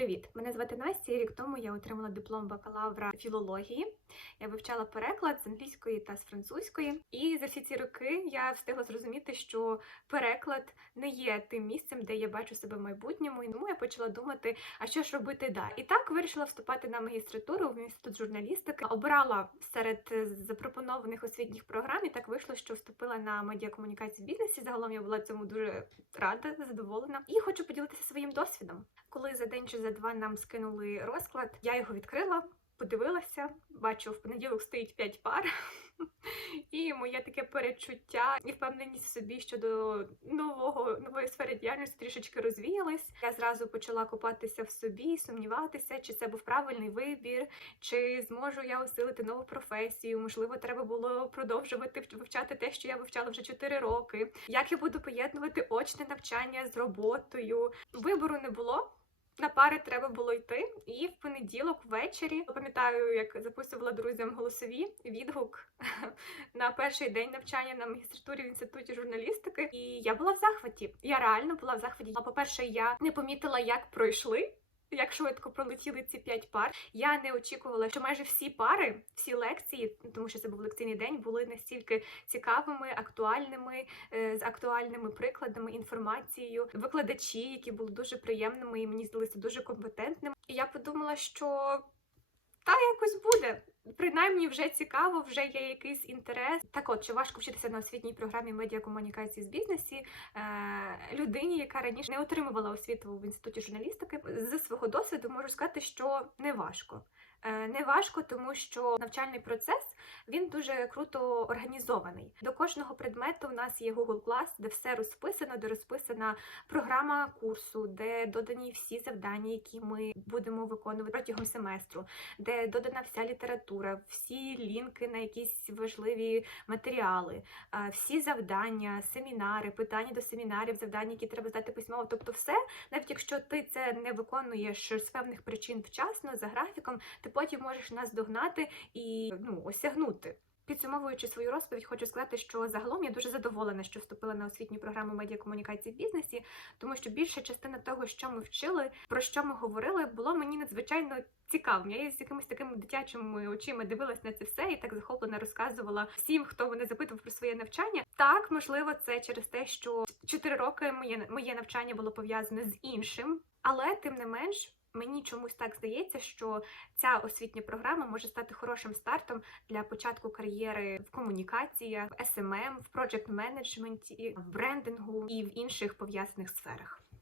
Привіт! Мене звати Настя. і Рік тому я отримала диплом бакалавра філології. Я вивчала переклад з англійської та з французької. І за всі ці роки я встигла зрозуміти, що переклад не є тим місцем, де я бачу себе в майбутньому. І тому я почала думати, а що ж робити далі. І так вирішила вступати на магістратуру в інститут журналістики. Обирала серед запропонованих освітніх програм. І так вийшло, що вступила на медіакомунікацію в бізнесі. Загалом я була цьому дуже рада, задоволена. І хочу поділитися своїм досвідом. Коли за день чи за два нам скинули розклад, я його відкрила, подивилася, бачу, в понеділок стоїть 5 пар. І моє таке перечуття і впевненість в собі щодо нового нової сфери діяльності трішечки розвіялись. Я зразу почала копатися в собі, сумніватися, чи це був правильний вибір, чи зможу я осилити нову професію. Можливо, треба було продовжувати вивчати те, що я вивчала вже 4 роки. Як я буду поєднувати очне навчання з роботою? Вибору не було. На пари треба було йти, і в понеділок ввечері пам'ятаю, як записувала друзям голосові відгук на перший день навчання на магістратурі в інституті журналістики. І я була в захваті. Я реально була в захваті. А по-перше, я не помітила, як пройшли. Як швидко пролетіли ці п'ять пар, я не очікувала, що майже всі пари, всі лекції, тому що це був лекційний день, були настільки цікавими, актуальними, е, з актуальними прикладами, інформацією. Викладачі, які були дуже приємними і мені здалися дуже компетентними. І я подумала, що та якось буде. Принаймні вже цікаво, вже є якийсь інтерес. Так от, чи важко вчитися на освітній програмі медіакомунікації з бізнесі е, людині, яка раніше не отримувала освіту в інституті журналістики. З свого досвіду можу сказати, що не важко. Е, не важко, тому що навчальний процес він дуже круто організований. До кожного предмету в нас є Google Class, де все розписано, де розписана програма курсу, де додані всі завдання, які ми будемо виконувати протягом семестру, де додана вся література, всі лінки на якісь важливі матеріали, е, всі завдання, семінари, питання до семінарів, завдання, які треба здати письмово. Тобто, все, навіть якщо ти це не виконуєш з певних причин вчасно за графіком, потім можеш нас догнати і ну осягнути. Підсумовуючи свою розповідь, хочу сказати, що загалом я дуже задоволена, що вступила на освітню програму медіакомунікації в бізнесі, тому що більша частина того, що ми вчили, про що ми говорили, було мені надзвичайно цікавим. Я з якимись такими дитячими очима дивилась на це все і так захоплено розказувала всім, хто мене запитував про своє навчання. Так, можливо, це через те, що 4 роки моє моє навчання було пов'язане з іншим, але тим не менш. Мені чомусь так здається, що ця освітня програма може стати хорошим стартом для початку кар'єри в комунікаціях, в SMM, в проджект менеджменті, в брендингу і в інших пов'язаних сферах.